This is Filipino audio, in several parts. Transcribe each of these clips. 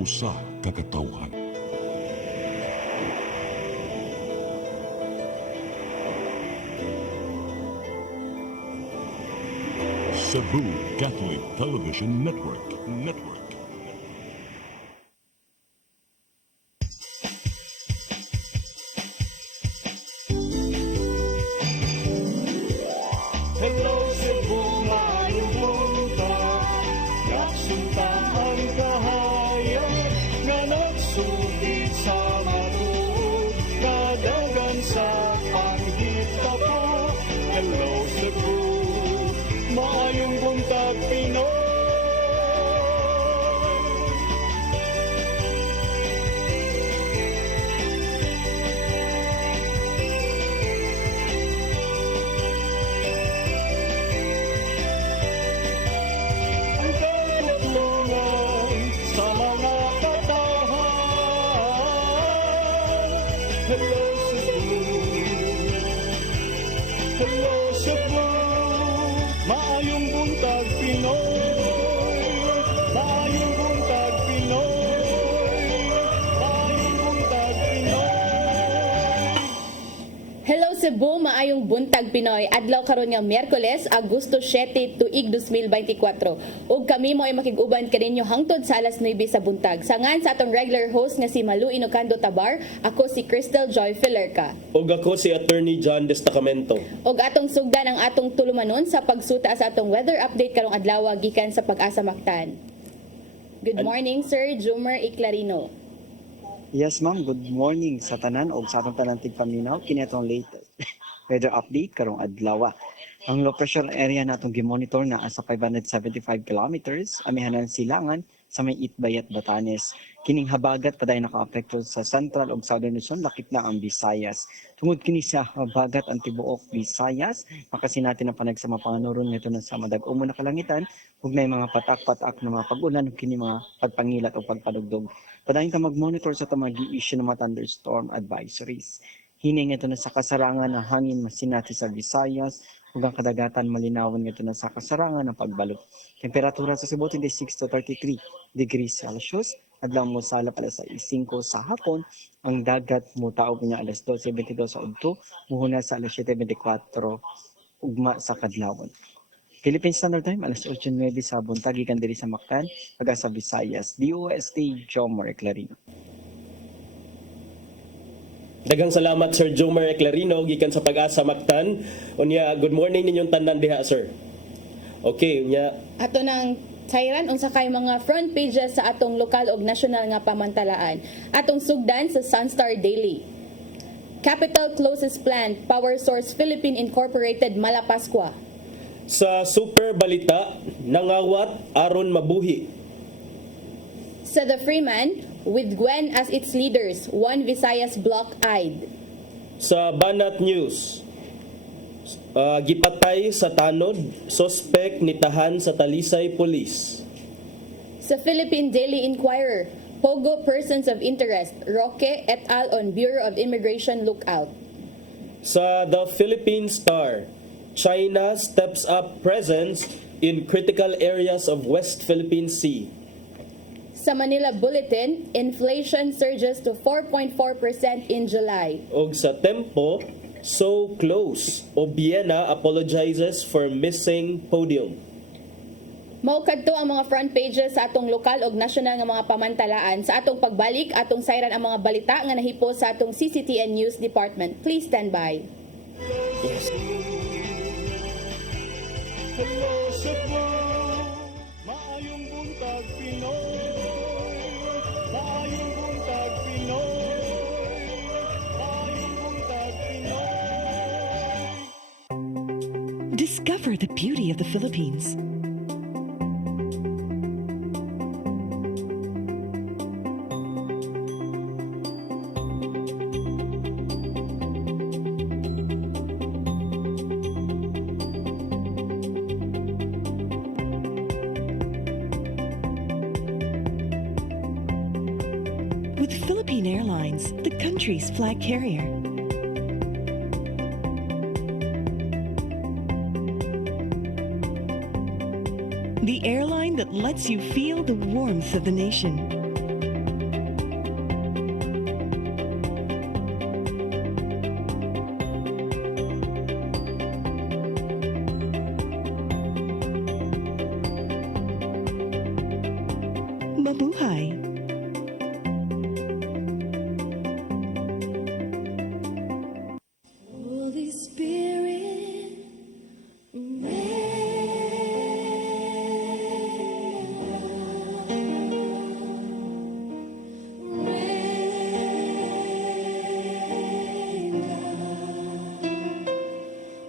usa ka katawhan. Cebu Catholic Television Network. Hello Cebu, maayong buntag. Nagsunta ang kahayag nga nagsugid sa matuod, nadagan sa panghitabo. Hello Cebu, maayong buntag Pinoy. Ang katutulungan sa mga katawhan. Hello Cebu, hello Cebu, maayong buntag Pinoy, maayong buntag Pinoy, maayong buntag Pinoy. Hello Cebu, maayong buntag Pinoy. Adlaw karon nga Miyerkules, Agosto 7, tuig 2024. Ug kami mo ay makig-uban kaninyo hangtod sa alas 9 sa buntag. Sangan sa atong regular host nga si Malu Inocando Tabar, ako si Crystal Joy Filerca. Ug ako si Attorney John Destacamento. Og atong sugdan ang atong tulumanon sa pagsuta sa atong weather update karong adlaw gikan sa Pag-asa Mactan. Good morning, Sir Jumer Iclarino. Yes ma'am, good morning sa tanan o sa atong tanan tigpaminaw. Kini atong latest weather update karong adlaw. Ang low pressure area natong gimonitor na sa 575 kilometers amihanan silangan sa may Itbayat, Batanes. Kining habagat paday nakaapekto sa Central ug Southern Luzon, lakip na ang Visayas. Tungod kini sa habagat ang tibuok Visayas, makasinati na panagsama panganuron nito na sa madag-umo na kalangitan ug may mga patak-patak na mga pag-ulan ug kini mga pagpangilat o pagpadugdog. Padayon ta mag-monitor sa mga gi-issue ng mga thunderstorm advisories. Hining ito na sa kasarangan ng hangin masinati sa Visayas ug ang kadagatan malinawon ito na sa kasarangan ng pagbalot. Temperatura sa Cebu 26 to 33 degrees Celsius. Adlaw mo sa alap alas 6:05 sa hapon, ang dagat mutaog niya alas 12:22 sa udto, muhuna sa alas 7:24 ugma sa kadlawon. Philippine Standard Time alas 8:09 sa buntag gikan diri sa Mactan, taga sa Visayas. DOST Jomar Eclarino. Daghang salamat Sir Jomer Eclarino gikan sa Pag-asa Mactan. Unya, good morning ninyong tanan diha, sir. Okay, unya Ato ng sayran unsa kay mga front pages sa atong lokal ug nasyonal nga pamantalaan. Atong sugdan sa Sunstar Daily. Capital closes plant, Power Source Philippine Incorporated Malapascua. sa super balita, nangawat aron mabuhi. Sa The Freeman, with Gwen as its leaders, one Visayas block-eyed. Sa Banat News, gipatay sa tanod, sospek nitahan sa Talisay Police. Sa Philippine Daily Inquirer, Pogo Persons of Interest, Roque et al. On Bureau of Immigration lookout. Sa The Philippine Star, China steps up presence in critical areas of West Philippine Sea. Sa Manila Bulletin, inflation surges to 4.4% in July. Og sa Tempo, so close, Obiena apologizes for missing podium. Maukadto ang mga front pages sa atong lokal ug nasyonal nga mga pamantalaan. Sa atong pagbalik, atong sayran ang mga balita nga nahipo sa atong CCTN News Department. Please stand by. Yes. Hello Cebu, maayong buntag Pinoy, maayong buntag Pinoy, maayong buntag Pinoy. Discover the beauty of the Philippines. With Philippine Airlines, the country's flag carrier. The airline that lets you feel the warmth of the nation. mabuhay. Holy Spirit,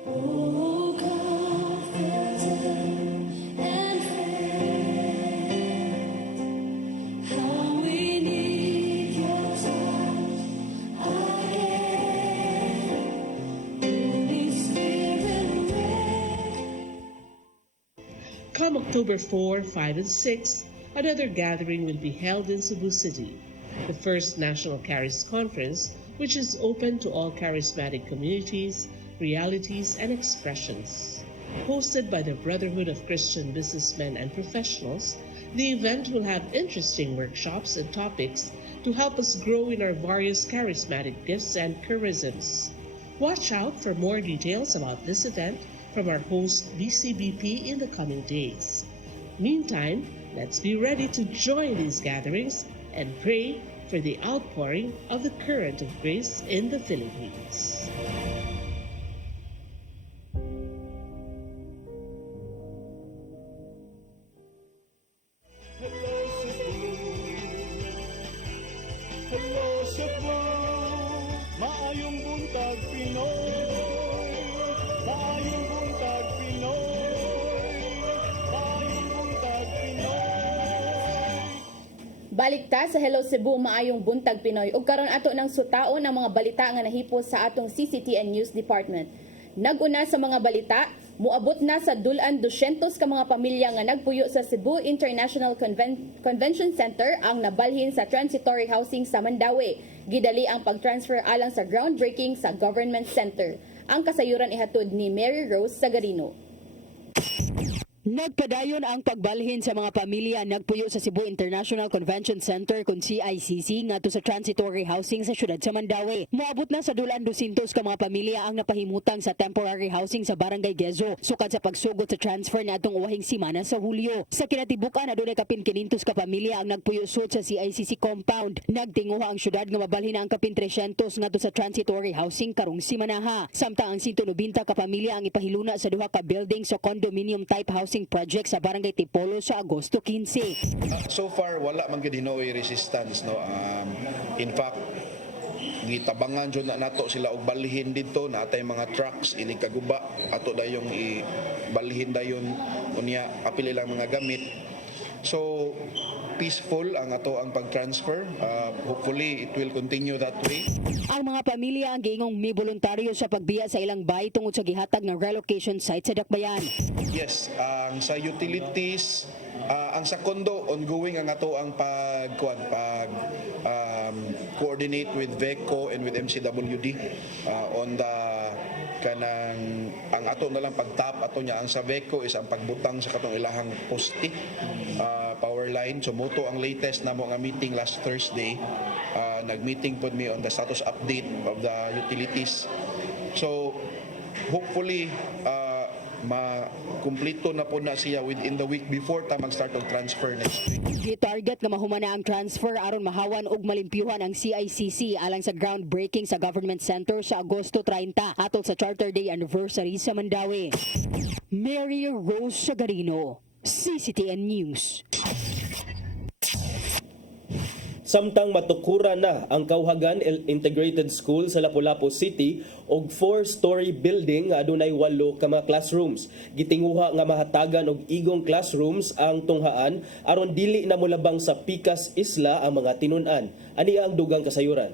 oh comforter and friend, how we need your touch again. Holy Spirit, Come October 4, 5, and 6, another gathering will be held in Cebu City, the first National Charis Conference, which is open to all charismatic communities, realities, and expressions. Hosted by the Brotherhood of Christian Businessmen and Professionals, the event will have interesting workshops and topics to help us grow in our various charismatic gifts and charisms. Watch out for more details about this event from our host BCBP in the coming days. Meantime, let's be ready to join these gatherings and pray for the outpouring of the current of grace in the Philippines. Hello Cebu, maayong buntag Pinoy. Maayong buntag Pinoy. Maayong buntag Pinoy. Balik ta sa Hello Cebu, maayong buntag Pinoy. Ug karon ato ng sutaon ang mga balita nga nahipos sa atong CCTN News Department. Naguna sa mga balita, muabot na sa dulan 200 ka mga pamilya nga nagpuyo sa Cebu International Convention Center ang nabalhin sa transitory housing sa Mandaue. Gidali ang pag-transfer alang sa groundbreaking sa government center. Ang kasayuran ihatod ni Mary Rose Sagarino. Nagpadayon ang pagbalhin sa mga pamilya nagpuyo sa Cebu International Convention Center kung CICC ngadto sa transitory housing sa syudad sa Mandaue. Moabot na sa dulan 200 ka mga pamilya ang napahimutang sa temporary housing sa Barangay Gezo sukad sa pagsugot sa transfer na atong uwahing semana sa Hulyo. Sa kinatibukan adunay kapin 500 ka pamilya ang nagpuyo sud sa CICC compound. Nagtinguha ang syudad nga mabalhin ang kapin 300 ngadto sa transitory housing karong semana. Samtang ang 190 ka pamilya ang ipahiluna sa duha ka building sa condominium type housing project sa Barangay Tipolo sa Agosto 15. So far wala man gid hinoy resistance no. In fact gitabangan jud na nato sila og balhin dito na atay mga trucks ini kaguba ato dayong ibalhin dayon unya apil lang mga gamit. So peaceful ang ato ang pag-transfer. Hopefully it will continue that way. Ang mga pamilya ang giingong mi voluntaryo sa pagbiya sa ilang bahay tungod sa gihatag ng relocation site sa Dakbayan. Yes, ang sa utilities, ang sa condo ongoing ang ato ang coordinate with VECO and with MCWD on the kanang ang ato na lang pagtap ato niya ang sa VECO is ang pagbutang sa katong ilahang poste power line. So moto ang latest na mo nga meeting last Thursday. Nag-meeting pod me on the status update of the utilities. So hopefully makumplito na po na siya within the week before ta mag-start og transfer next week. Gi-target nga mahumana ang transfer aron mahawan og malimpyuhan ang CICC alang sa groundbreaking sa government center sa Agosto 30 atol sa Charter Day anniversary sa Mandaue. Mary Rose Sagarino, CCTN News. Samtang matukuran na ang Kauhagan Integrated School sa Lapu-Lapu City og 4-story building nga adunay 8 ka mga classrooms. Gitinguha nga mahatagan og igong classrooms ang tunghaan aron dili na molabang sa Picas Isla ang mga tinun-an. Ani ang dugang kasayuran.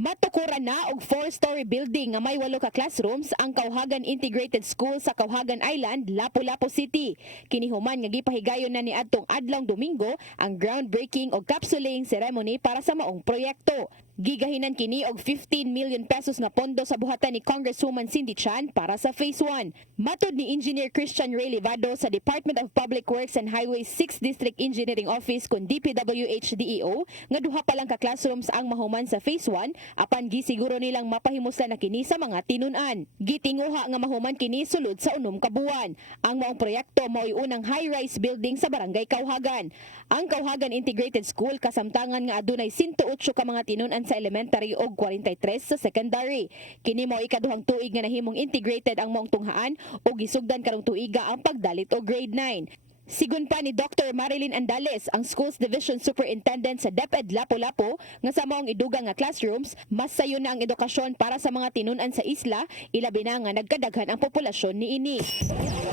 Matukuran na og 4-story building nga may 8 ka classrooms ang Kauhagan Integrated School sa Kauhagan Island, Lapu-Lapu City. Kinihuman nga gipahigayon na ni adtong adlawng Domingo ang groundbreaking o capsuling ceremony para sa maong proyekto. Gigahinan kini og 15 million pesos nga pondo sa buhatan ni Congresswoman Cindy Chan para sa Phase 1. Matod ni Engineer Christian Ray Livado sa Department of Public Works and Highways 6th District Engineering Office kun DPWH DEO nga duha pa lang ka classrooms ang mahuman sa Phase 1 apan gisiguro nilang mapahimuslan na kini sa mga tinun-an. Gitinguha nga mahuman kini sulod sa unom ka buwan. Ang maong proyekto mao'y unang high-rise building sa Barangay Kauhagan. Ang Kauhagan Integrated School kasamtangan nga adunay 108 ka mga tinun-an sa elementary ug 43 sa secondary. Kini mao ikaduhang tuig nga nahimong integrated ang maong tunghaan ug gisugdan karong tuiga ang pagdalit og grade 9. Sigun pa ni Dr. Marilyn Andales, ang Schools Division Superintendent sa DepEd Lapu-Lapu, nga sa maong idugang nga classrooms, mas sayo na ang edukasyon para sa mga tinun-an sa isla, ilabi na nga nagkadaghan ang populasyon niini.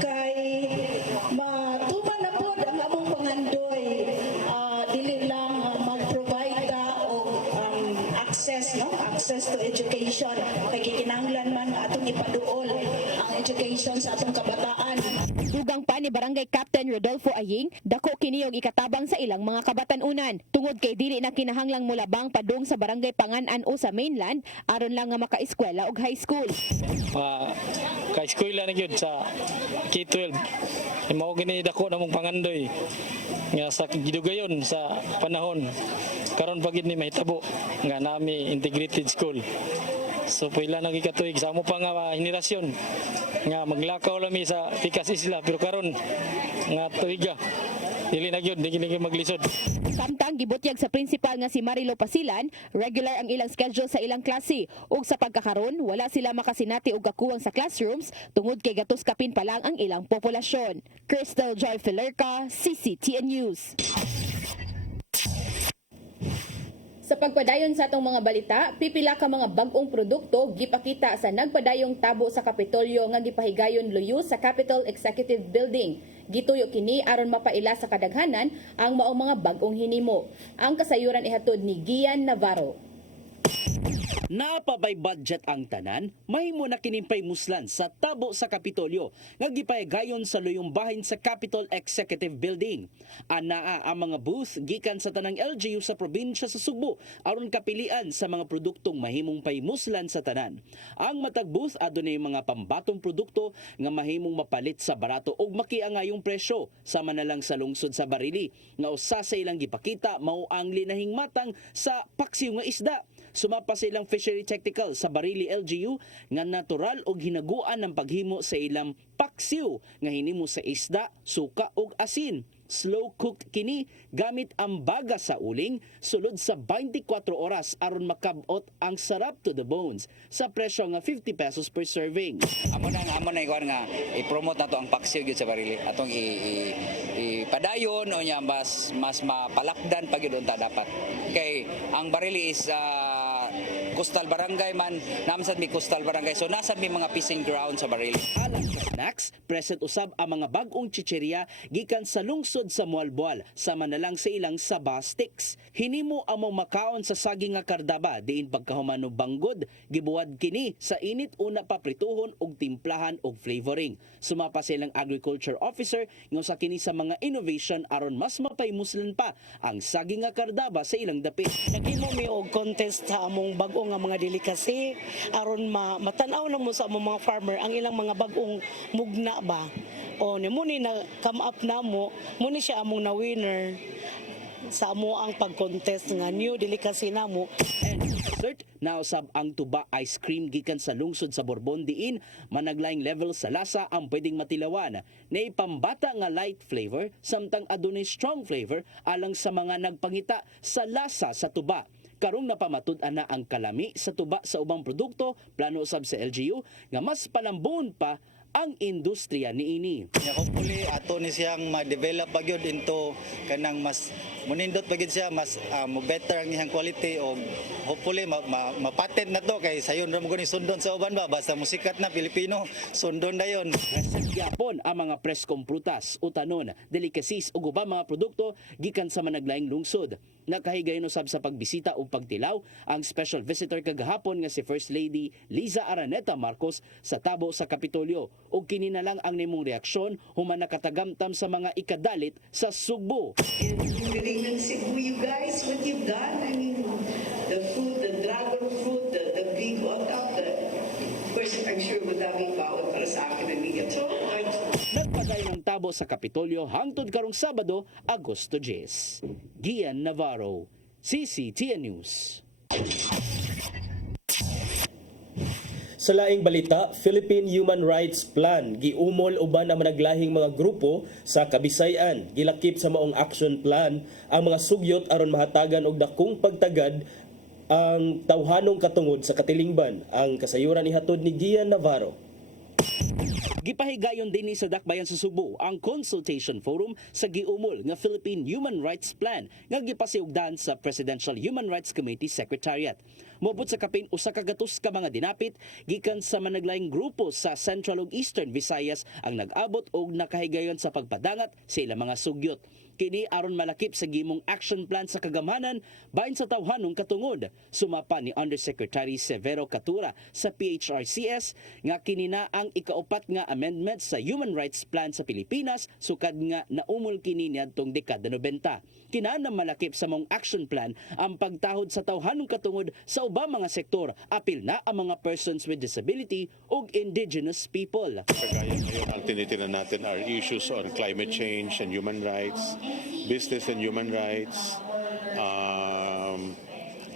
Kay matuman na po ang among pangandoy, dili lang mag-provide og access to education. Kay gikinahanglan man nga atong ipaduol ang education sa atong kabataan. Dugang pa ni Barangay Captain Rodolfo Aying, dako kini og ikatabang sa ilang mga kabatan-unan. Tungod kay dili na kinahanglang mulabang padung sa Barangay Pangan-an o sa mainland aron lang nga maka-eskwela og high school. Ka-eskwela na gyud sa K-12. Mao gini dako namong pangandoy nga sa gidugayon sa panahon karon pagid ni mahitabo nga nami integrated school. So pila nang ikatuig sa mo pa nga henerasyon nga maglakaw lami sa pikas isla pero karon nga tuiga dili na gyud dili maglisod. Samtang gibutyag sa principal nga si Marilo Pasilan, regular ang ilang schedule sa ilang klase ug sa pagkakaron wala sila makasinati og kakuwang sa classrooms tungod kay gatos kapin pa lang ang ilang populasyon. Crystal Joy Filerca, CCTN News. Sa pagpadayon sa atong mga balita, pipila ka mga bag-ong produkto gipakita sa nagpadayong tabo sa Kapitolyo nga gipahigayon luyo sa Capitol Executive Building. Gituyo kini aron mapaila sa kadaghanan ang maong mga bag-ong hinimo. Ang kasayuran ihatod ni Gian Navarro. Napabay budget ang tanan, mahimo na kinimpay muslan sa tabo sa Kapitolyo nga gipahigayon sa luyong bahin sa Capitol Executive Building. Anaa ang mga booth gikan sa tanang LGU sa probinsya sa Sugbo aron kapilian sa mga produktong mahimong paymuslan sa tanan. Ang matag booth adunay mga pambatong produkto nga mahimong mapalit sa barato ug makiangayong presyo sama na lang sa lungsod sa Barili nga usa sa ilang gipakita mao ang linahing matang sa paksiw nga isda. Sumapa sa ilang fishery technical sa Barili LGU nga natural og hinaguan ng paghimo sa ilang paksiw nga hinimo sa isda, suka ug asin. Slow cooked kini gamit ang baga sa uling sulod sa 24 oras aron makabot ang sarap to the bones sa presyo nga 50 pesos per serving. Amo na ikuan nga i-promote nato ang paksiw gyud sa Barili. Atong ipadayon o nya mas mapalakdan pa gyud unta dapat. Kay ang Barili is coastal barangay man, namsad mi coastal barangay. So nasa mi mga fishing ground sa Barili. Alang sa snacks, present usab ang mga bag-ong chicheria gikan sa lungsod sa Mualboal sama na lang sa ilang saba sticks. Hinimo among makaon sa saging nga kardaba diin pagkahuman og banggod, gibuwad kini sa init una paprituhon og timplahan og flavoring. Sumapa sa ilang agriculture officer nga usa kini sa mga innovation aron mas mapaymuslan pa ang saging nga kardaba sa ilang dapit. Naghimo mi og contest sa among bag-ong nga mga delikasi aron matanaw na mo sa among mga farmer ang ilang mga bag-ong mugna ba. O ni muni na come up na mo, muni siya among na winner sa amo ang pag-contest nga new delicacy namo. And dessert, nausab ang tuba ice cream gikan sa lungsod sa Borbon diin managlaing level sa lasa ang pwedeng matilawan. Nay pambata nga light flavor samtang adunay strong flavor alang sa mga nagpangita sa lasa sa tuba. Karong napamatud-an na ang kalami sa tuba sa ubang produkto, plano usab sa LGU nga mas palambon pa ang industriya niini. Hopefully ato ni siyang ma-develop pagyud into kanang mas munindot pagyud siya mas mo better ang iyang quality o hopefully ma-patent na to kay sayon ra mo gani sundon sa uban ba basta musikat na Pilipino sundon dayon. Gyapon ang mga preskong prutas, utanon, delicacies ug ubang mga produkto gikan sa managlaing lungsod. Nakahigayon usab sa pagbisita o pagtilaw ang special visitor kagahapon nga si First Lady Liza Araneta Marcos sa tabo sa Kapitolyo. o kini na lang ang nimong reaksyon human nakatagamtam sa mga ikadalit sa Sugbo. Galing ng Cebu, you guys, what you've done. I mean, the fruit, the dragon fruit, the big on top, of course, I'm sure madaming bawat para sa akin ng media. So, Nagpadayon ng tabo sa Kapitolyo hangtod karong Sabado, Agosto 10. Gian Navarro, CCTN News. Sa laing balita, Philippine Human Rights Plan giumol uban ang managlahing mga grupo sa Kabisayan. Gilakip sa maong action plan ang mga sugyot aron mahatagan og dakong pagtagad ang tawhanong katungod sa katilingban. Ang kasayuran ihatod ni Gian Navarro. Gipahigayon din sa Dakbayan sa Subo ang consultation forum sa giumol nga Philippine Human Rights Plan nga gipasiugdan sa Presidential Human Rights Committee Secretariat. Mobot sa kapin usa ka gatos ka mga dinapit gikan sa managlaing grupo sa Central ug Eastern Visayas ang nag-abot og nakahigayon sa pagpadangat sa ilang mga sugyot. Kini aron malakip sa gimong action plan sa kagamanan bahin sa tawhanong katungod. Sumapa ni Undersecretary Severo Catura sa PHRCS nga kini na ang ikaupat nga amendment sa Human Rights Plan sa Pilipinas sukad nga naumol kini niadtong dekada 90. Kinahanglan malakip sa mong action plan ang pagtahod sa tawhanong katungod sa ubang mga sektor, apil na ang mga persons with disability ug indigenous people. Kagaya ngayon, ang tinitingnan natin are issues on climate change and human rights, business and human rights,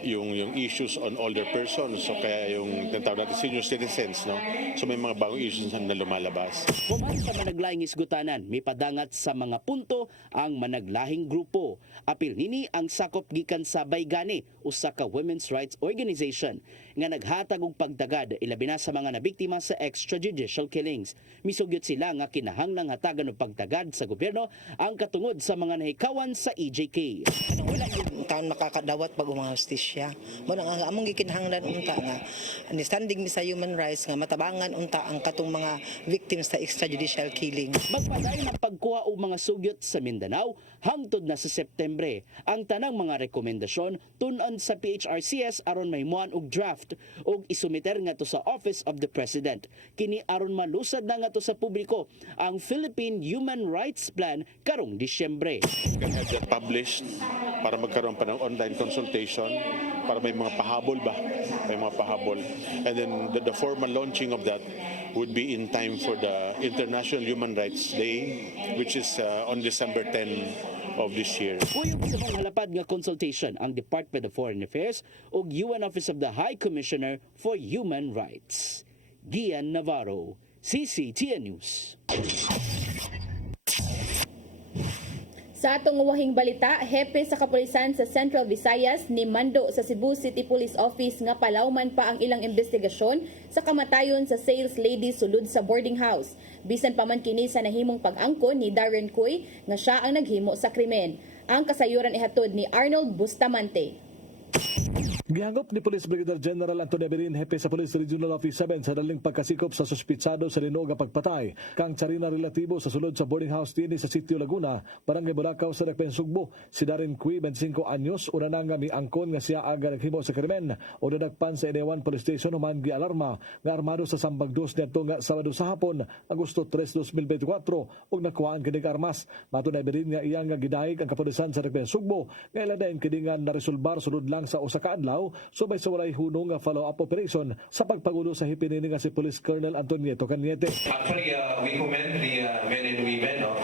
yung issues on older persons, so kaya yung tinatawag natin senior citizens, no? So may mga bagong issues na lumalabas. Human sa managlaing isgutanan, may padangat sa mga punto ang managlahing grupo. Apil nini ang sakop gikan sa Baygani, usa ka women's rights organization nga naghatag og pagtagad ilabi na sa mga nabiktima sa extrajudicial killings. Misugyot sila nga kinahanglang hatagan og pagtagad sa gobyerno ang katungod sa mga nahikawan sa EJK. Wala yung taon makakadawat pag mga hostisya. Muna nga among gikinahanglan unta nga understanding mi sa human rights nga matabangan unta ang katong mga victims sa extrajudicial killing. Magpadayon ang pagkuha og mga sugyot sa Mindanao hangtod na sa Septembre. Ang tanang mga rekomendasyon tun-on sa PHRCS aron mahimuan og draft og isumiter ngadto sa Office of the President. Kini aron malusad na ngadto sa publiko ang Philippine Human Rights Plan karong Disyembre. Can have that published para magkaroon pa ng online consultation, para may mga pahabol ba? May mga pahabol. And then the formal launching of that would be in time for the International Human Rights Day, which is on December 10 of this year. Kuyog sa mga halapad nga consultation ang Department of Foreign Affairs ug UN Office of the High Commissioner for Human Rights. Gian Navarro, CCTN News. Sa atong wahing balita, hepe sa kapulisan sa Central Visayas ni mando sa Cebu City Police Office nga palawman pa ang ilang investigasyon sa kamatayon sa sales lady sulod sa boarding house. Bisan pa man kini sa nahimong pag-angkon ni Darren Cuy nga siya ang naghimo sa krimen. Ang kasayuran ihatod ni Arnold Bustamante. Gihangop ni Police Brigadier General Antonio Berin, hepe sa Police Regional Office 7 sa daling pagkasikop sa suspitsado sa linog nga pagpatay kang tsarina relatibo sa sulod sa boarding house dinhi sa Sitio Laguna, Barangay Bulacau sa Dakpen Sugbo. Si Darren Cuy, 25 anyos, una na nga miangkon nga siya aga naghimo sa krimen o nadagpan sa Inewan Police Station human gialarma nga armado sa Sambag 2 niadto nga Sabado sa hapon, Agosto 3, 2024 ug nakuhaan kining armas. Mato na Berin nga iyang nga gidahig ang kapulisan sa Dakpen Sugbo nga iladayon kini nga naresolbar sulod lang sa usa ka adlaw subay sa walay hunong nga follow-up operation sa pagpagulo sa hipinini nga si Police Colonel Antonieto Cañete. Actually, we commend the men and women of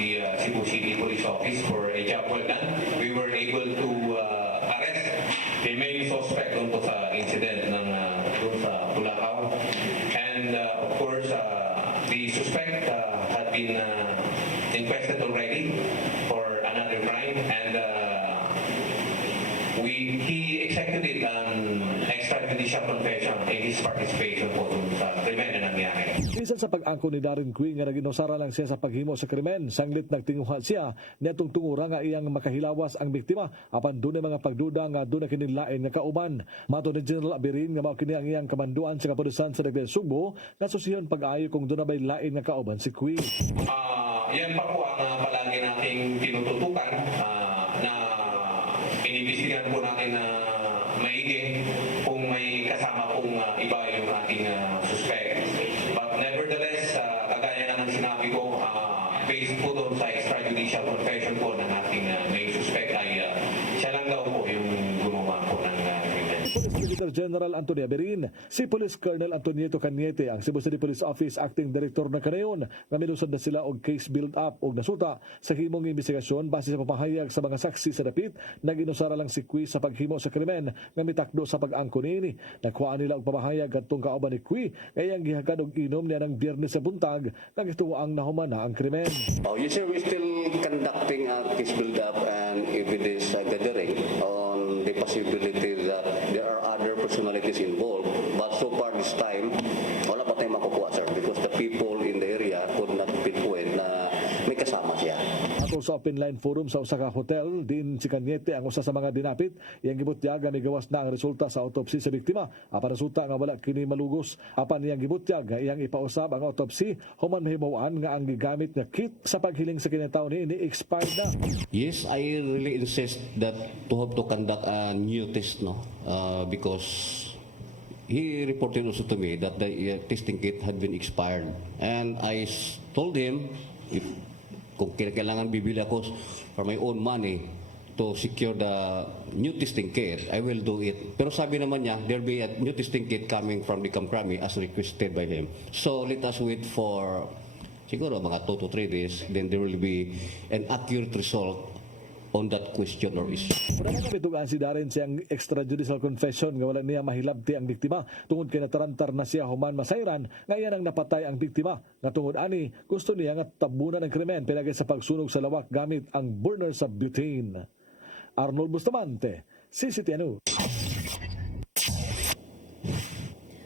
the Cebu City Police Office for a job well done. We were able to arrest the main suspect dun sa incident ng dun sa Bulacau. And of course, the suspect had been inquested already for another crime, and he executed an extrajudicial confession in his participation po dun sa krimen na nangyari. Bisan sa pag-angko ni Darren Cuy nga naginusara lang siya sa paghimo sa krimen, sanglit nagtinguha siya niadtong tungura nga iyang makahilawas ang biktima apan dunay mga pagduda nga dunay kining lain nga kauban. Mato ni General Abirin nga mao kini ang iyang kamanduan sa kapulisan sa Dakpen Sugbo nga susiyon pag-ayo kung dunay bay lain nga kauban si Cuy. Yan pa po ang palagi nating tinututukan na inimbestigahan po natin na maigi kung may kasama pong iba yung ating suspect. But nevertheless, Brigadier General Antonio Berin, si Police Colonel Antonieto Cañete, ang Cebu City Police Office Acting Director na kanayon, nga milusad na sila og case build-up og nasuta sa himong investigasyon base sa pamahayag sa mga saksi sa dapit na ginusara lang si Cui sa paghimo sa krimen nga mitakdo sa pag-angko niini. Nakuha nila og pamahayag kadtong kauban ni Cui kaya ang gihagad og inom niya ng Biyernes sa buntag nga gituang nahuman na ang krimen. Yes sir, we're still conducting a case build-up and evidence gathering on the possibility that there are other personalities involved. But so far this time, wala pa tayong makukuha sir because the people in the area could not pinpoint na may kasama siya. Ato sa open line forum sa usa ka hotel, din si Cañete ang usa sa mga dinapit, iyang gibutyaga ni gawas na ang resulta sa autopsy sa biktima. Apan resulta nga wala kini malugos. Apan iyang gibutyag nga iyang ipausab ang autopsy human mahibaw-an nga ang gigamit nga kit sa paghiling sa kinataw ni expired na. Yes, I really insist that to have to conduct a new test, no, because he reported also to me that the testing kit had been expired, and I told him if kung kailangan bibili ako for my own money to secure the new testing kit, I will do it. Pero sabi naman niya, there'll be a new testing kit coming from the Kamkrami as requested by him. So let us wait for siguro mga 2 to 3 days, then there will be an accurate result on that question or issue. Una nga bitugan si Darren siyang extrajudicial confession nga wala niya mahilabti ang biktima tungod kay natarantar na siya human masayran nga iyan ang napatay ang biktima. Nga tungod ani gusto niya nga tabunan ang krimen pinagay sa pagsunog sa lawak gamit ang burner sa butane. Arnold Bustamante, CCTN.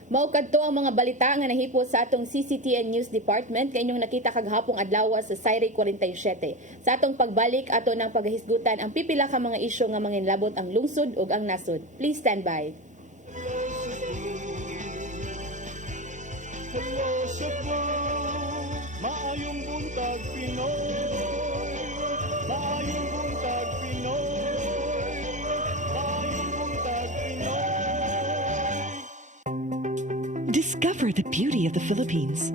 Mao kadto ang mga balita nga nahipos sa atong CCTN News Department kay inyong nakita kaghapong adlaw sa Sayre 47. Sa atong pagbalik ato ng paghisgutan ang pipila ka mga isyu nga manginlabot ang lungsod ug ang nasod. Please stand by. Hello, Cebu, maayong buntag Pinoy, maayong buntag Pinoy, maayong buntag Pinoy. Discover the beauty of the Philippines.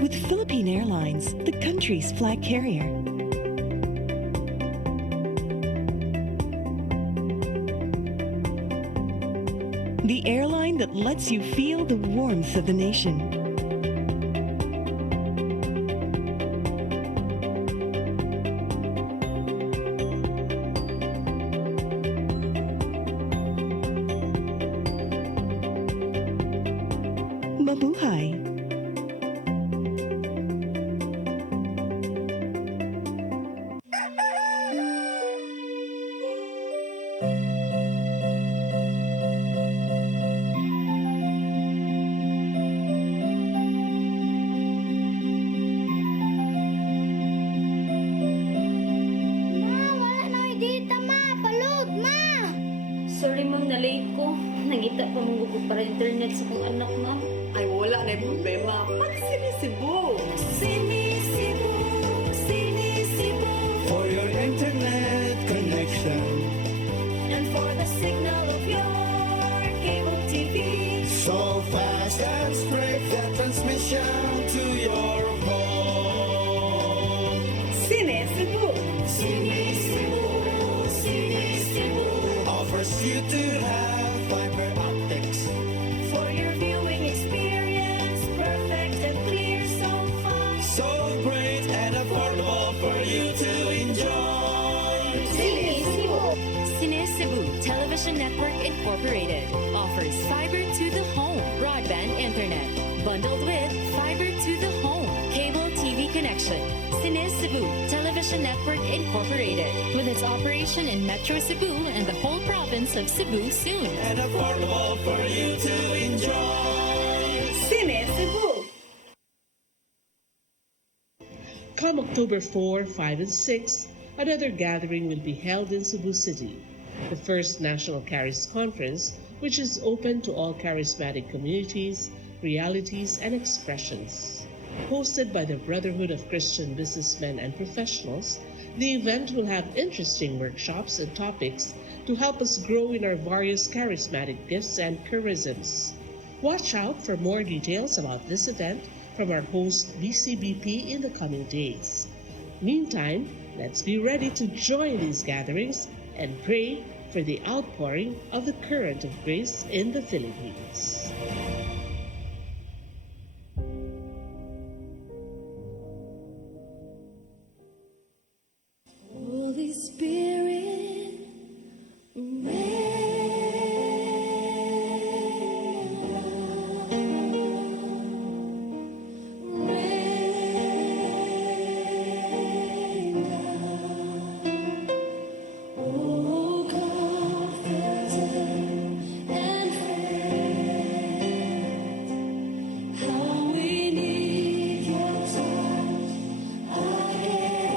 With Philippine Airlines, the country's flag carrier. The airline that lets you feel the warmth of the nation. Mabuhay! Sorry ma'am, na-late ko. Nangita pa mong gusto para internet sa kong anak ma'am. Ay, wala na yung problema. Mag-Sinisibu! Sinisibu, Sinisibu, For your internet connection. and for the signal of your cable TV. So fast and straight the transmission to your home. Sinisibu, Sinisibu, Sinisibu, Offers you to have fiber optics. for your viewing experience, perfect and clear, so fast. So great and affordable for you to enjoy. Sinisibu. Cine Cebu Television Network Incorporated offers fiber to the home broadband internet bundled with fiber to the home cable TV connection. Cine Cebu Television Network Incorporated with its operation in Metro Cebu and the whole province of Cebu soon. And affordable for you to enjoy. Sinisibu. Come October 4, 5, and 6, another gathering will be held in Cebu City, the first National Charis Conference, which is open to all charismatic communities, realities, and expressions. Hosted by the Brotherhood of Christian Businessmen and Professionals, The event will have interesting workshops and topics to help us grow in our various charismatic gifts and charisms. Watch out for more details about this event from our host BCBP in the coming days. Meantime, let's be ready to join these gatherings and pray for the outpouring of the current of grace in the Philippines. Holy Spirit, oh, comforter and friend, how we need your touch again.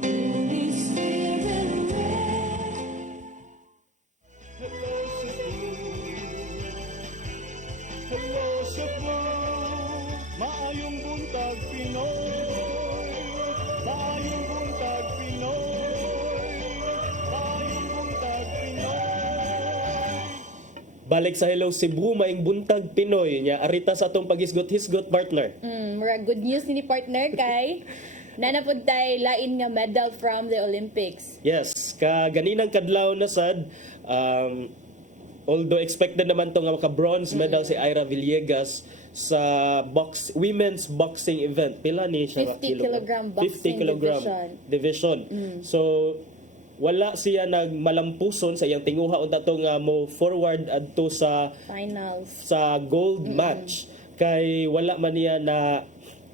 Holy Spirit, Hello Cebu, maayong buntag Pinoy. Maayong buntag Pinoy. Maayong buntag Pinoy. Balik sa Hello Cebu, maing buntag Pinoy nya arita sa atong paghisgot-hisgot partner. Mura good news ni partner kay nanapod tay lain nga medal from the Olympics. Yes, kaninang kadlaw na sad, although expected naman to nga maka-bronze medal si Ira Villegas sa women's boxing event. Pila ni siya 50 kilogram boxing 50 kilogram division. So wala siya nagmalampuson sa iyang tinguha unta to nga mo forward adto sa Finals. sa gold match kay wala man niya na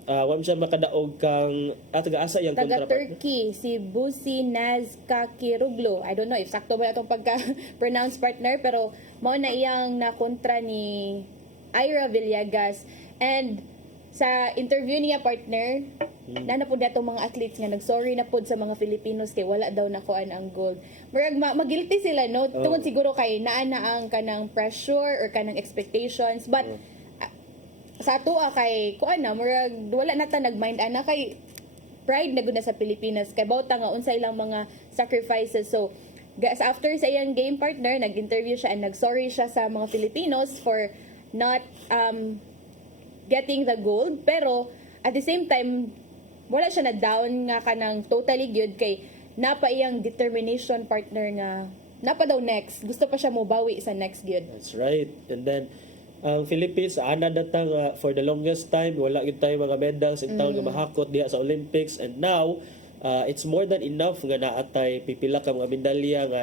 wala siya makadaog kang taga-asa iyang Taga kontrapartner. Turkey, si Busi Nazkakiruglu. I don't know if sakto ba itong pagka-pronounce partner, pero mao na iyang nakontra ni Ira Villegas. And sa interview niya partner, na po na itong mga athletes nga nag-sorry na po sa mga Filipinos kay wala daw nakuan ang gold. Murag magilty sila, no? Tungod siguro kay naa na ang kanang pressure or kanang expectations. But sa ato kay kuan na murag wala na ta nagmind ana kay pride na gud na sa Pilipinas kay bawta nga unsa ilang mga sacrifices. So after sa iyang game partner nag-interview siya and nag-sorry siya sa mga Filipinos for not getting the gold, pero at the same time wala siya na down nga kanang totally good kay napa iyang determination partner nga napa daw next gusto pa siya mo bawi sa next good. That's right. And then ang Philippines ana datang for the longest time wala gyud tayo mga medals in taon nga mahakot diha sa Olympics, and now it's more than enough nga naatay pipila ka mga medalya nga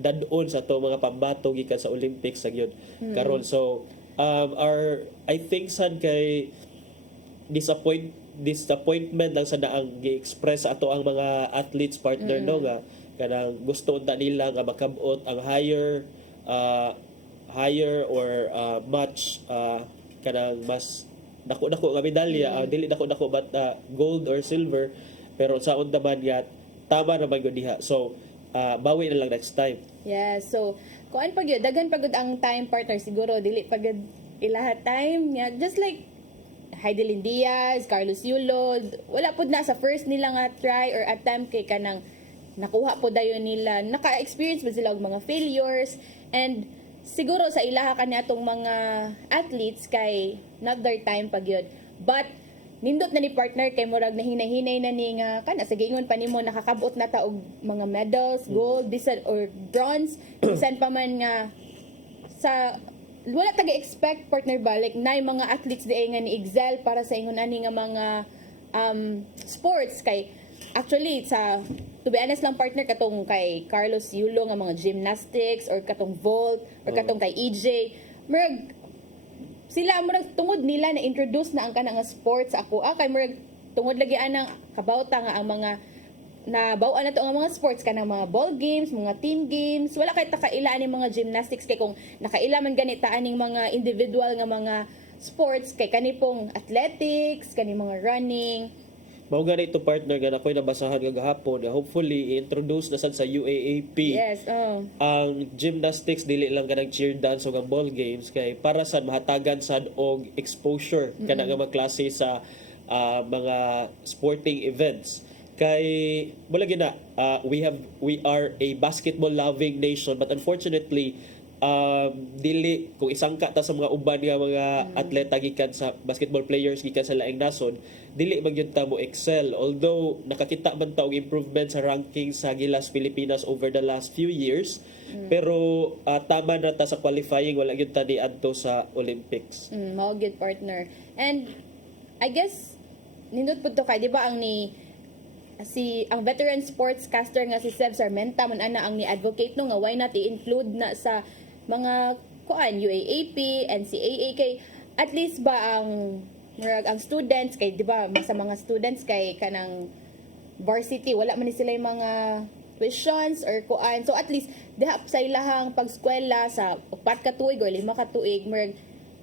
dadon sa to mga pambato gikan sa Olympics sa gyud karon. So our I think sad kay disappointment lang sa daang gi-express sa ato ang mga athletes partner no nga kanang gusto unta nila nga makabot ang higher or much kanang mas dako-dako nga medalya, dili dako-dako but gold or silver, pero sa unda man nga tama na man gyud diha. So bawi na lang next time. Yeah, so kuan pag yun, daghan pagod ang time partner siguro dili pagod ilaha time yeah, just like Heidelin Diaz, Carlos Yulo, wala pud na sa first nila nga try or attempt kay kanang nakuha po dayon nila, naka-experience ba sila og mga failures, and siguro sa ilaha kani atong mga athletes kay not their time pag yun. But nindot na ni partner kay murag nahinay-hinay na ni nga kana sa giingon pa nimo nakakabot na ta og mga medals, gold, bisan or bronze, bisan pa man nga sa wala taga-expect partner balik na yung mga athletes di nga ni excel para sa ingon ani nga mga sports kay actually sa to be honest lang partner katong kay Carlos Yulo nga mga gymnastics or katong vault or katong kay EJ murag sila murag tungod nila na introduce na ang kanang sports ako kay murag tungod lagi anang kabawta nga ang mga na bawaan na to ang mga sports kanang mga ball games, mga team games, wala kay takaila ani mga gymnastics kay kung nakaila man ganita aning mga individual nga mga sports kay kani pong athletics, kani mga running. Mao gani ito partner nga ako'y nabasahan nga gahapon, hopefully i-introduce na sad sa UAAP. Yes, ang gymnastics dili lang kanang cheer dance o ball games kay para sad mahatagan sad og exposure kana nga mga klase sa mga sporting events. Kay wala gina we are a basketball loving nation, but unfortunately dili kung isangka ta sa mga uban nga mga atleta gikan sa basketball players gikan sa laing nasod, dili magyud ta mo excel, although nakakita man ta og improvement sa ranking sa Gilas Pilipinas over the last few years. Pero tama na ta sa qualifying, wala gyud ta ni adto sa Olympics. Mao gyud partner. And I guess nindot pud to kay di ba ang ang veteran sportscaster nga si Seb Sarmenta man ana ang ni-advocate no nga why not i-include na sa mga UAAP, NCAA kay at least ba ang students kay di ba sa mga students kay kanang varsity wala man ni sila yung mga tuitions or kuan, so at least diha sa ilahang pagskwela sa 4 ka tuig or 5 ka tuig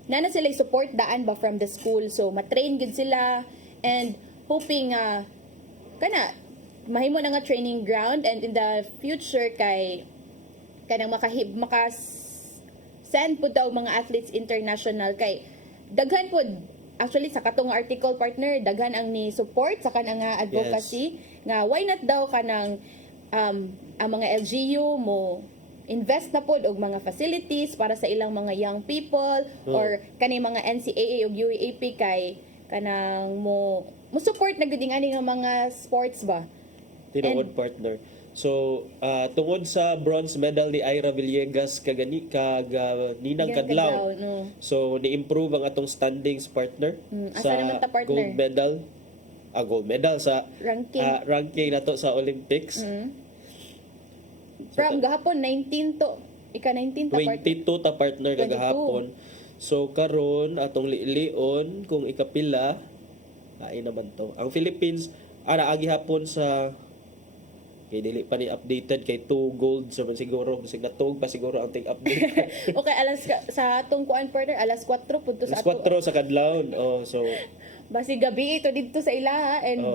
nana sila support daan ba from the school, so matrain gid sila and hoping kana mahimo na nga training ground, and in the future kay kanang send po daw mga athletes international kay daghan po actually sa katong article partner daghan ang ni support sa kanang advocacy nga why not daw kanang ang mga LGU mo invest na pod og mga facilities para sa ilang mga young people or kanay mga NCAA ug UAAP kay kanang mo support na gud ani nga mga sports ba. Tinuod partner. So tungod sa bronze medal ni Ira Villegas Ninang Kadlaw. So ni-improve ang atong standings partner sa gold medal sa ranking nato sa Olympics. From gahapon 19 to 19 ta partner. 22 ta partner gahapon. So karon atong lion kung ikapila ay naman to. Ang Philippines agi hapon sa kay dili pa ni updated kay 2 gold sa man siguro bisig natog pa siguro ang ting update. Okay, sa atong kuan partner alas 4 pudto sa alas 4 sa kadlawon. So basi gabi ito dito sa ilaha and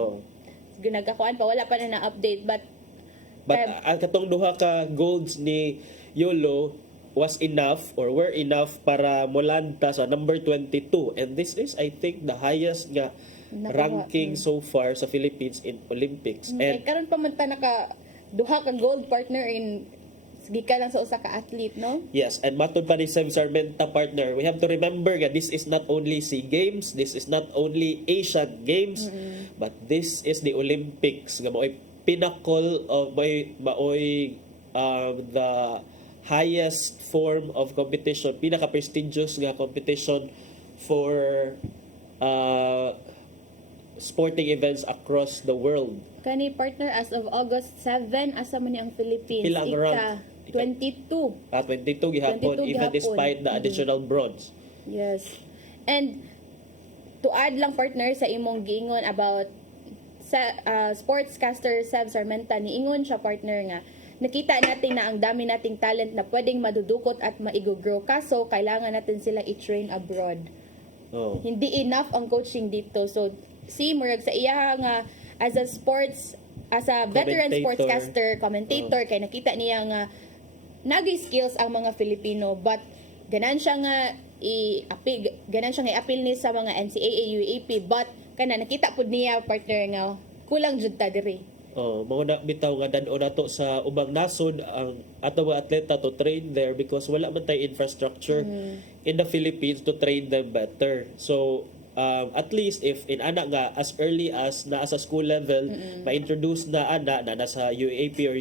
ginagakuan pa wala pa na update but ang katong duha ka golds ni Yolo was enough or were enough para molanta sa number 22, and this is I think the highest nga ranking so far sa Philippines in Olympics. And karon pa man ta naka duha ka gold partner in gika lang sa usa ka athlete, no? Yes, and matod pa ni Seb Sarmenta partner, we have to remember nga this is not only SEA Games, this is not only Asian Games, but this is the Olympics nga maoy pinnacle of the highest form of competition, pinaka-prestigious nga competition for sporting events across the world. Kani partner as of August 7 asa man ni ang Philippines? Pila ang rank? 22. 22 gihapon even despite the additional bronze. Yes. And to add lang partner sa imong giingon about sa sportscaster Seb Sarmenta, niingon siya partner nga nakita natin na ang dami nating talent na pwedeng madudukot at maigo-grow, kaso kailangan natin sila i-train abroad. Hindi enough ang coaching dito. So murag sa iya nga as a veteran sportscaster, commentator, kay nakita niya nga nagay skills ang mga Filipino, but ganan siya nga i-appeal ni sa mga NCAA, UAAP, but kana nakita pud niya partner nga kulang jud ta diri. Mao na bitaw nga dan-o nato sa ubang nasod ang ato mga atleta to train there because wala man tay infrastructure in the Philippines to train them better. So at least if in ana nga as early as naa sa school level ma-introduce na nasa UAAP or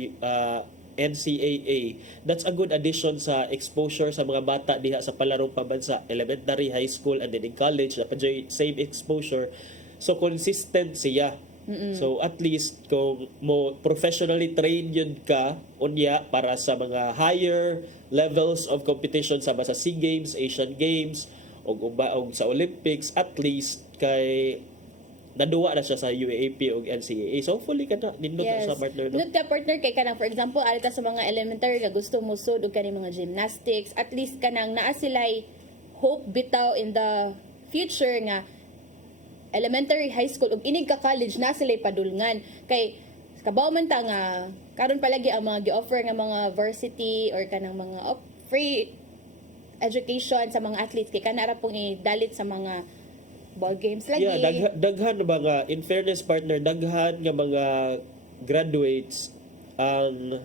NCAA, that's a good addition sa exposure sa mga bata diha sa palarong pambansa, elementary, high school, and then in college, same exposure. So consistent siya. So at least kung mo professionally train yun ka unya para sa mga higher levels of competition sa SEA Games, Asian Games og sa Olympics, at least kay naduwa na siya sa UAAP o NCAA. So hopefully kana nindot sa partner. Nindot ka partner kay kanang for example alita sa mga elementary nga gusto mo sud og kani mga gymnastics, at least kanang naa sila'y hope bitaw in the future nga elementary, high school ug inig ka college na sila'y padulngan kay kabaw man ta nga karon palagi ang mga gi-offer nga mga varsity or kanang mga free education sa mga athletes kay kana ra pong idalit sa mga ball games lagi. Yeah, daghan mga, in fairness partner, daghan nga mga graduates ang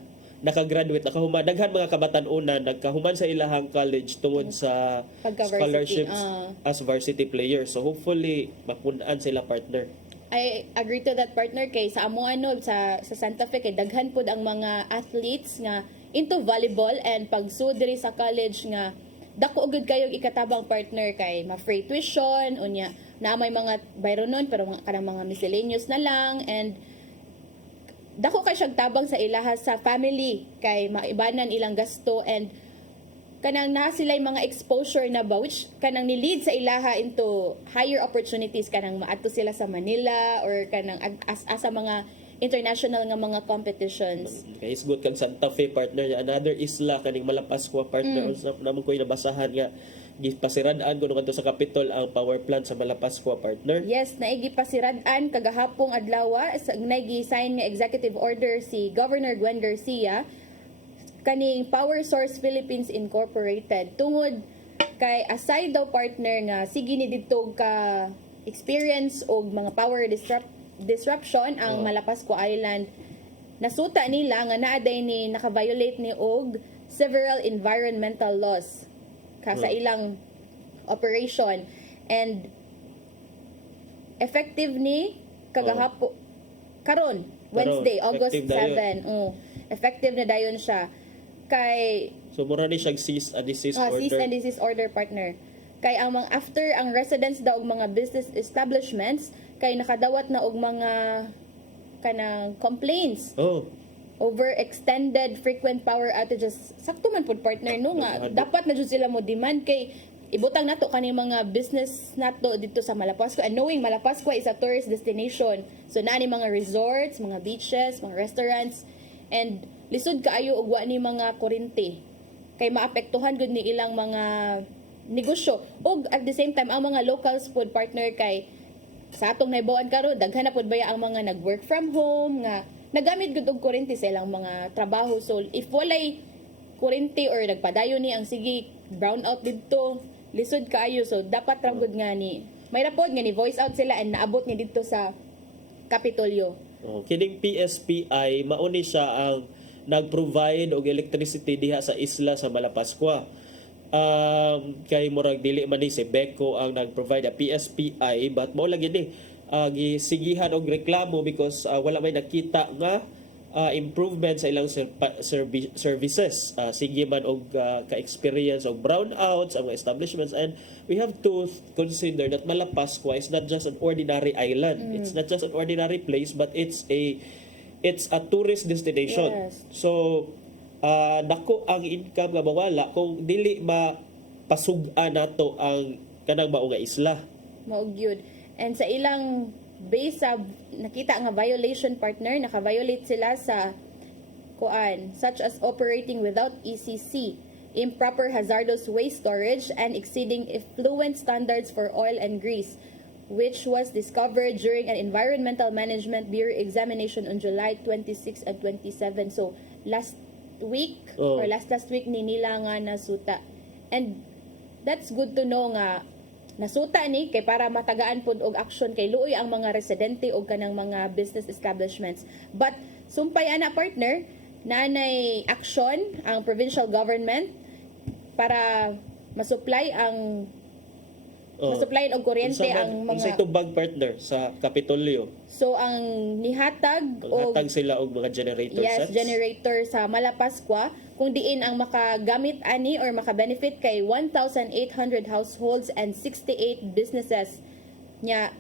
nakagraduate, nakahuman, daghan mga kabatan-unan, nagkahuman sa ilahang college tungod sa Pagka-varsity, scholarships as varsity players. So hopefully, mapunan sila partner. I agree to that partner kay sa amo sa Santa Fe kay daghan pud ang mga athletes nga into volleyball and pagsud diri sa college nga dako gud kayo ikatabang partner kay ma-free tuition unya na may mga bayronon pero kanang mga miscellaneous na lang and dako kay siyang tabang sa ilaha sa family kay maibanan ilang gasto and kanang na sila mga exposure na ba which kanang ni-lead sa ilaha into higher opportunities kanang maadto sila sa Manila or kanang asa mga international nga mga competitions. Kay isgot kang Santa Fe partner niya, another isla kaning Malapascua partner naman ko nabasahan nga gipasiradaan ko ngadto sa Capitol ang power plant sa Malapascua partner. Yes, naigi pasiradan kagahapong adlaw nagi-sign nga executive order si Governor Gwen Garcia kaning Power Source Philippines Incorporated tungod kay aside daw partner nga sige ni didto ka experience og mga power disruption ang Malapascua Island nasuta nila nga naaday ni naka-violate ni og several environmental laws sa ilang operation and effective ni kagahapo karon Wednesday August 7 effective na dayon siya kay so mura ni siyang cease and desist order. Cease and desist order partner. Kay ang mga after ang residents daw og mga business establishments kay nakadawat na og mga kanang complaints. Overextended frequent power outages. Sakto man pud partner no nga dapat na jud sila mo demand kay ibutang nato kani mga business nato dito sa Malapascua and knowing Malapascua is a tourist destination. So na ni mga resorts, mga beaches, mga restaurants and lisod kaayo og wa ni mga kuryente kay maapektuhan gud ni ilang mga negosyo og at the same time ang mga locals food partner kay sa atong naibawan karon daghan na pud baya ang mga nag-work from home nga nagamit gud og kuryente sa ilang mga trabaho so if walay kuryente or nagpadayon ni ang sige brown out didto lisod kaayo so dapat ra gud nga ni may rapod nga ni voice out sila and naabot ni didto sa Kapitolyo. Kining PSPI mauni siya ang nag-provide og electricity diha sa isla sa Malapascua. Kay murag dili man ni si Beko ang nag-provide a PSPI but mao lagi ni gisigihan og reklamo because wala may nakita nga improvement sa ilang services. Sige man og ka-experience og brownouts ang mga establishments and we have to consider that Malapascua is not just an ordinary island. It's not just an ordinary place but it's a tourist destination. Yes. So, dako ang income nga mawala kung dili mapasugan nato ang kanang mao nga isla. Mao gyud. And sa ilang base sa nakita nga violation partner, naka-violate sila sa such as operating without ECC, improper hazardous waste storage, and exceeding effluent standards for oil and grease, which was discovered during an Environmental Management Bureau examination on July 26 and 27. So, last week or last week ni nila nga nasuta. And that's good to know nga nasuta ni kay para matagaan pud og action kay luoy ang mga residente og kanang mga business establishments. But sumpay ana partner, nanay action ang provincial government para masupply ang masupply og kuryente ang mga unsa itubag partner sa Kapitolyo. So ang nihatag sila og mga generator sets. Yes, generator sa Malapascua kung diin ang makagamit ani or makabenefit kay 1,800 households and 68 businesses. Nya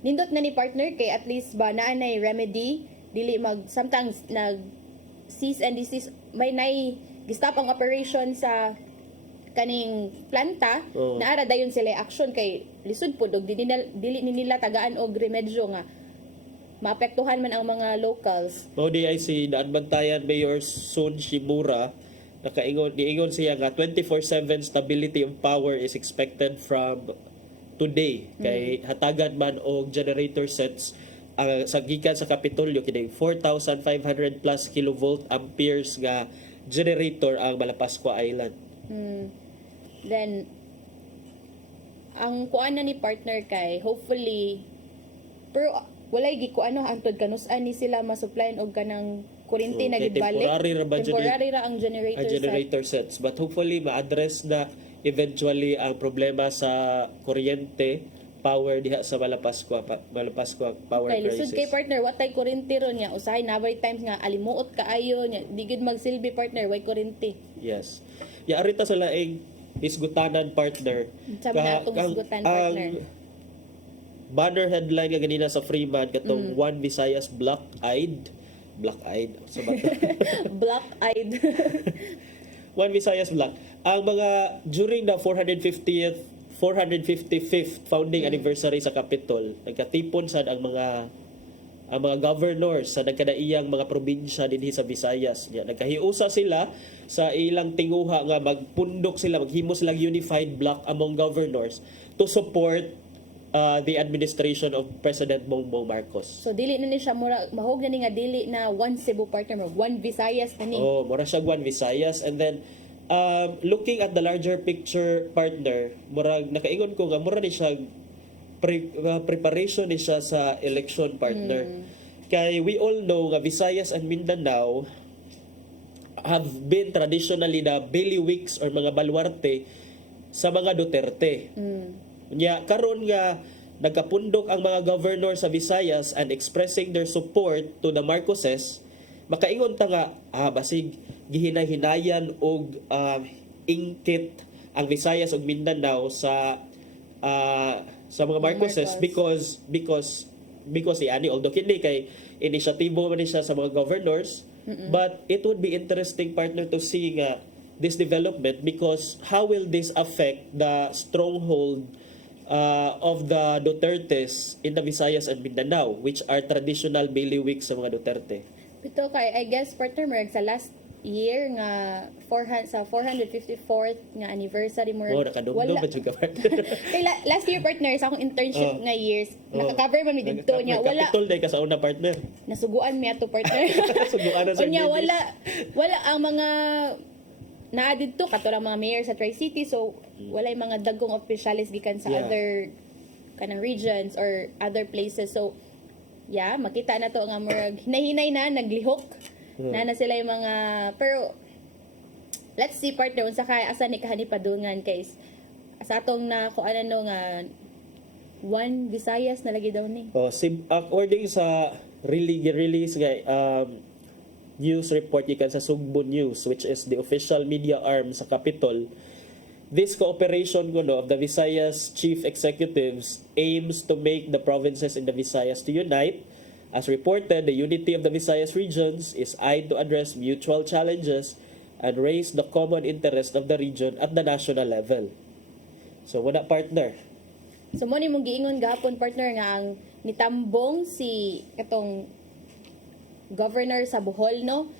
nindot na ni partner kay at least ba naanay remedy dili mag sometimes nag cease and desist may nay gistop ang operation sa kaning planta naara dayon sila action kay lisod pud og dili nila tagaan og remedyo nga maapektuhan man ang mga locals. Mao di ay si naanbantayan Mayor Sun Shimura niingon siya nga 24/7 stability of power is expected from today kay hatagan man og generator sets sa gikan sa Kapitolyo kini 4,500 plus kilovolt amperes nga generator ang Malapascua Island. Then ang kuan na ni partner kay hopefully pero walay gi ko ano antod kanusan ni sila masupplyan og kanang kuryente na Okay, gibalik. temporary ra ba dyan Temporary ra ang generator, ang generator sets. But hopefully, ma-address na eventually ang problema sa kuryente, power diha sa Malapascua power kay lisod crisis. kay partner watay kuryente ron niya usahay na times nga alimuot kaayo nya di gid magsilbi partner way kuryente. Yes. Ya arita sa laing isgutanan partner. Sabi na atong isgutan, partner. Banner headline nga ganina sa Freeman katong One Visayas Black-eyed sa bata. Black-eyed. One Visayas Black. Ang mga during the 455th founding anniversary sa Capitol, nagkatipon sad ang mga governors sa nagkadaiyang mga probinsya dinhi sa Visayas. Nagkahiusa sila sa ilang tinguha nga magpundok sila, maghimo silang unified block among governors to support the administration of President Bongbong Marcos. So dili na ni siya mura mahog na ni nga dili na one Cebu partner mo, one Visayas na ni. Oh, mura siya One Visayas. And then looking at the larger picture partner, murag nakaingon ko nga mura ni siya preparation ni siya sa election partner. Kay we all know nga Visayas and Mindanao have been traditionally the bailiwicks or mga baluarte sa mga Duterte. Nya karon nga nagkapundok ang mga governor sa Visayas and expressing their support to the Marcoses, makaingon ta nga basig gihinay-hinayan og ingkit ang Visayas ug Mindanao sa mga Marcoses because ani although kini kay inisyatibo man siya sa mga governors, but it would be interesting partner to see nga this development because how will this affect the stronghold of the Dutertes in the Visayas and Mindanao, which are traditional bailiwicks sa mga Duterte. Ito kay I guess partner merg sa last year nga 454th nga anniversary mo. Oh, nakadumdum ba jud ka partner? Kay last year partner sa akong internship nga years, naka-cover man mi didto nya wala. Kapitol day ka sa una partner. Nasuguan mi ato partner. Suguan na sa Unya Gidis. wala ang mga naa didto kato lang mga mayor sa Tri-City so walay mga dagkong opisyalis gikan sa other kanang regions or other places. So makita na to nga murag hinay-hinay na naglihok na sila yung mga pero let's see partner unsa kay asa ni kahani padungan kay sa atong na ko ano nga One Visayas na lagi daw ni. According sa release nga news report gikan sa Sugbo News, which is the official media arm sa Capitol, this cooperation of the Visayas chief executives aims to make the provinces in the Visayas to unite. As reported, the unity of the Visayas regions is eyed to address mutual challenges and raise the common interest of the region at the national level. So, wala partner. So mo ni mong giingon gahapon partner nga ang nitambong si katong governor sa Bohol no.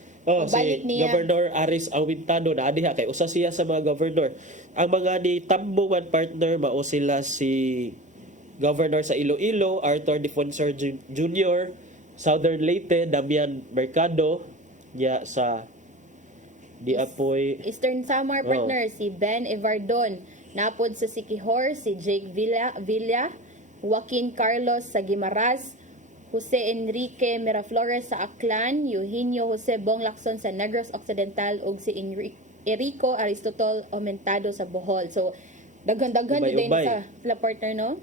Si Governor Aris Awintano na adiha kay usa siya sa mga governor. Ang mga nitambongan partner mao sila si Governor sa Iloilo, Arthur Defensor Jr., Southern Leyte, Damian Mercado, sa Eastern Samar partner si Ben Evardon, napod sa Siquijor si Jake Villa, Joaquin Carlos sa Guimaras, Jose Enrique Miraflores sa Aklan, Eugenio Jose Bong Lacson sa Negros Occidental ug si Erico Aristotol Aumentado sa Bohol. So daghan-daghan din sa partner no?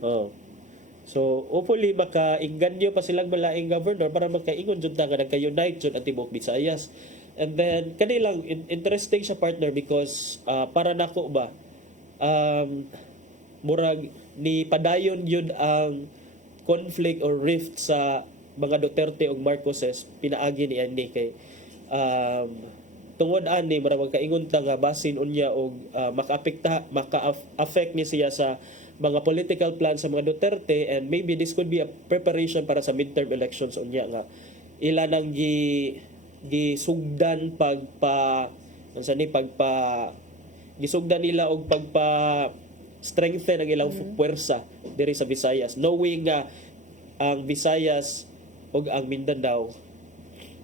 So hopefully makainganyo pa silang malaing governor para magkaingon jud nga nagka-unite jud ang tibuok Visayas. And then kanilang interesting siya partner because para nako ba murag ni padayon yun ang conflict or rift sa mga Duterte ug Marcoses pinaagi ni ani kay tungod ani murag magkaingon ta nga basin unya og maka-affect ni siya sa mga political plans sa mga Duterte, and maybe this could be a preparation para sa midterm elections unya nga ila nang gisugdan gisugdan nila og strengthen ang ilang puwersa diri sa Visayas, knowing nga ang Visayas ug ang Mindanao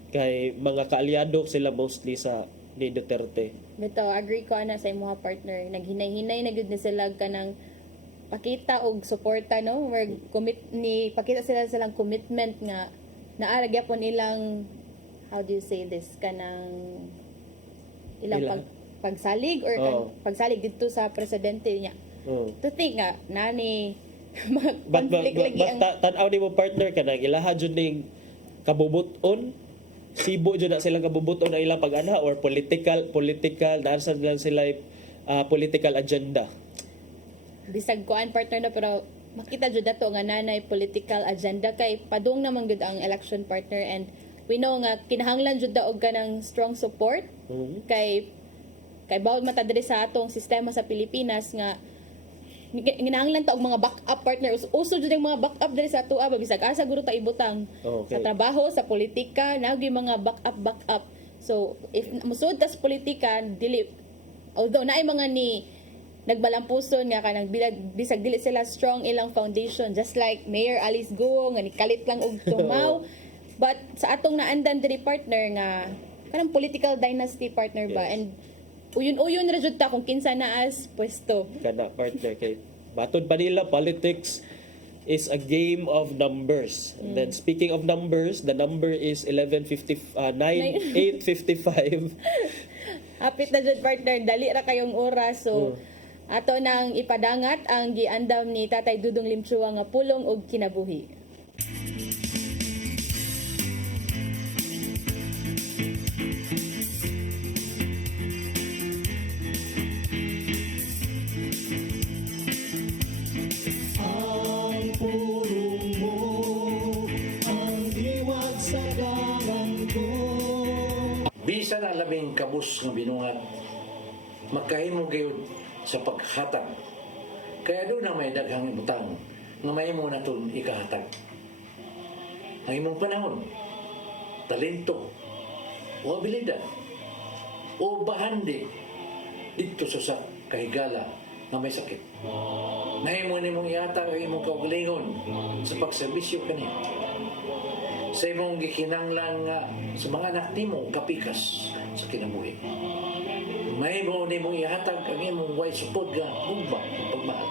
kay mga kaalyado sila mostly sa ni Duterte. Bitaw agree ko ana sa imong partner, naghinay-hinay na gud ni sila kanang pakita og suporta no, where ni pakita sila silang commitment nga naara gyapon ilang, how do you say this, kanang ilang pagsalig or pagsalig dito sa presidente niya. To think nga nani conflict lagi ang tan-aw nimo partner kanang ilaha jud ning kabubuton, sibo jud na silang kabubuton ang ilang pag-ana or political nasa lang sila political agenda. bisag kuan partner na, pero makita jud dato nga nanay political agenda kay padung naman gud ang election partner, and we know nga kinahanglan jud daog kanang strong support kay bawal mata diri sa atong sistema sa Pilipinas nga ginahanglan ta og mga backup partner. Uso jud ang mga backup diri sa atoa, bisag asa guro ta ibutang sa trabaho, sa politika, nagi mga backup. So if musud ta sa politika, dili, although naay mga ni nagbalampuson nga kanang bisag dili sila strong ilang foundation, just like Mayor Alice Guo nga nikalit lang og tumaw. But sa atong naandan diri partner nga kanang political dynasty partner ba, and uyon ra jud ta kung kinsa na as pwesto Kana partner kay batod pa nila politics is a game of numbers. And then speaking of numbers, the number is 8:55. Hapit na jud partner, dali ra kayong oras, so ato nang ipadangat ang giandam ni Tatay Dudong Limchua nga pulong og kinabuhi. Ang pulong mo, ang diwag sa dalan ko. Bisan ang labing kabus ng binungat, magkahimo gayud sa paghatag. Kaya doon na may daghang ibutang nga may mo na itong ikahatag. Ang imong panahon, talento, o abilidad, o bahandi dito sa kahigala na may sakit. Nahimo nimong ihatag ang imong kaugalingon sa pagserbisyo kaniya. Sa imong gikinanglan nga sa mga anak nimo kapikas sa kinabuhi. Mahimo nimong ihatag ang imong way supod nga gumbang ng pagmahal.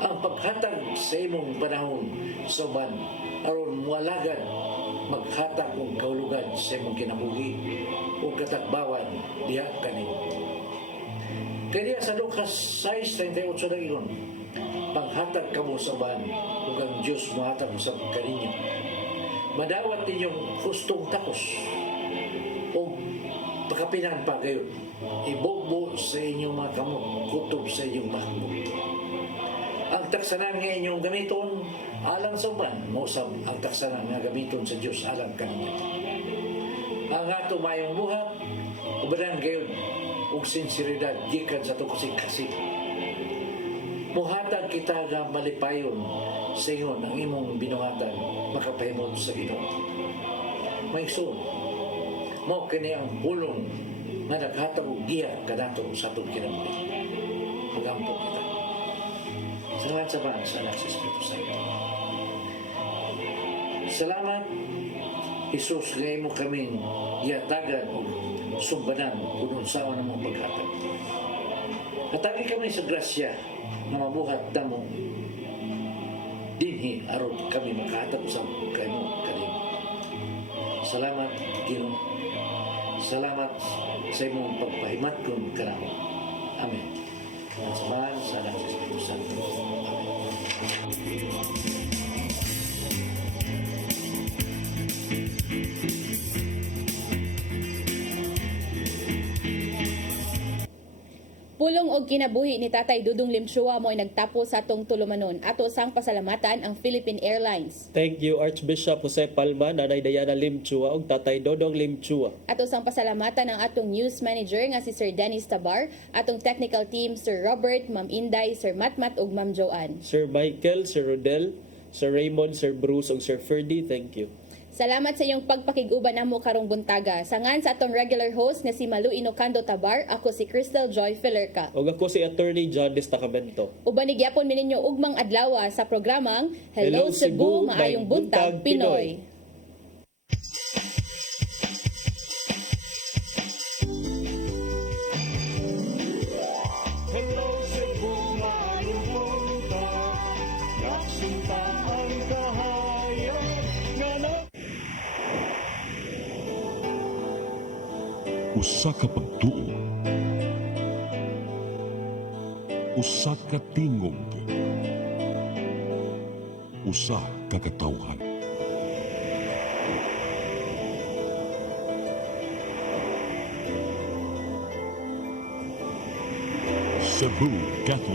Ang paghatag sa imong panahon sa uban aron mualagad maghatag og kahulugan sa imong kinabuhi o katagbawan diha kanimo. Kaya sa Lucas 6:38 na iyon, paghatag kamo sa uban ug ang Dios mohatag sa kaninyo. Madawat ninyong hustong takos o pakapinan pa kayo. Ibogbo sa inyong mga kamot, kutob sa inyong mahmud. Ang taksanan nga inyong gamiton, alang sa uban, mausap ang taksanan nga gamiton sa Diyos alang kanina. Ang ato mayong buhat, ubanan kayo og sinseridad, gikan sa tukasik-kasik. Muhatag kita nga malipayon sa ingon ang imong binuhatan, makapahimod sa Ginoo. May sun, mo kini ang pulong nga naghatag og giya kanato sa atong kinabuhi. Pagampo kita. Salamat sa Bangsa sa anak sa Espiritu Santo. Salamat, Jesus, nga imo kaming gihatagan o sumbanan kung unsaon ang mga paghatag. Hatagi kami sa grasya na mabuhat damo dinhi aron kami makahatag sa kaymo kanimo. Salamat, Ginoo. Salamat sa imong pagpahimat kong kanamo. Amen. At sa mahal sa anak sa Espiritu Santo. Amen. Pulong og kinabuhi ni Tatay Dudong Limchua mo ay nagtapos sa atong tulumanon. Ato sang pasalamatan ang Philippine Airlines. Thank you Archbishop Jose Palma, Nanay Diana Limchua ug Tatay Dodong Limchua. Ato sang pasalamatan ang atong news manager nga si Sir Dennis Tabar, atong technical team Sir Robert, Ma'am Inday, Sir Matmat ug Ma'am Joanne. Sir Michael, Sir Rodel, Sir Raymond, Sir Bruce ug Sir Ferdy, thank you. Salamat sa iyong pagpakiguban namo karong buntaga. Sangan sa atong regular host nga si Malu Inocando Tabar, ako si Crystal Joy Filerca. Ug ako si Attorney John Destacamento. Uban ni gyapon mi ninyo ugmang adlaw sa programang Hello Cebu, maayong buntag Pinoy. Hello Cebu, maayong buntag Usa ka pagtuo. Usa ka tingog. Usa ka katawhan. Cebu Catholic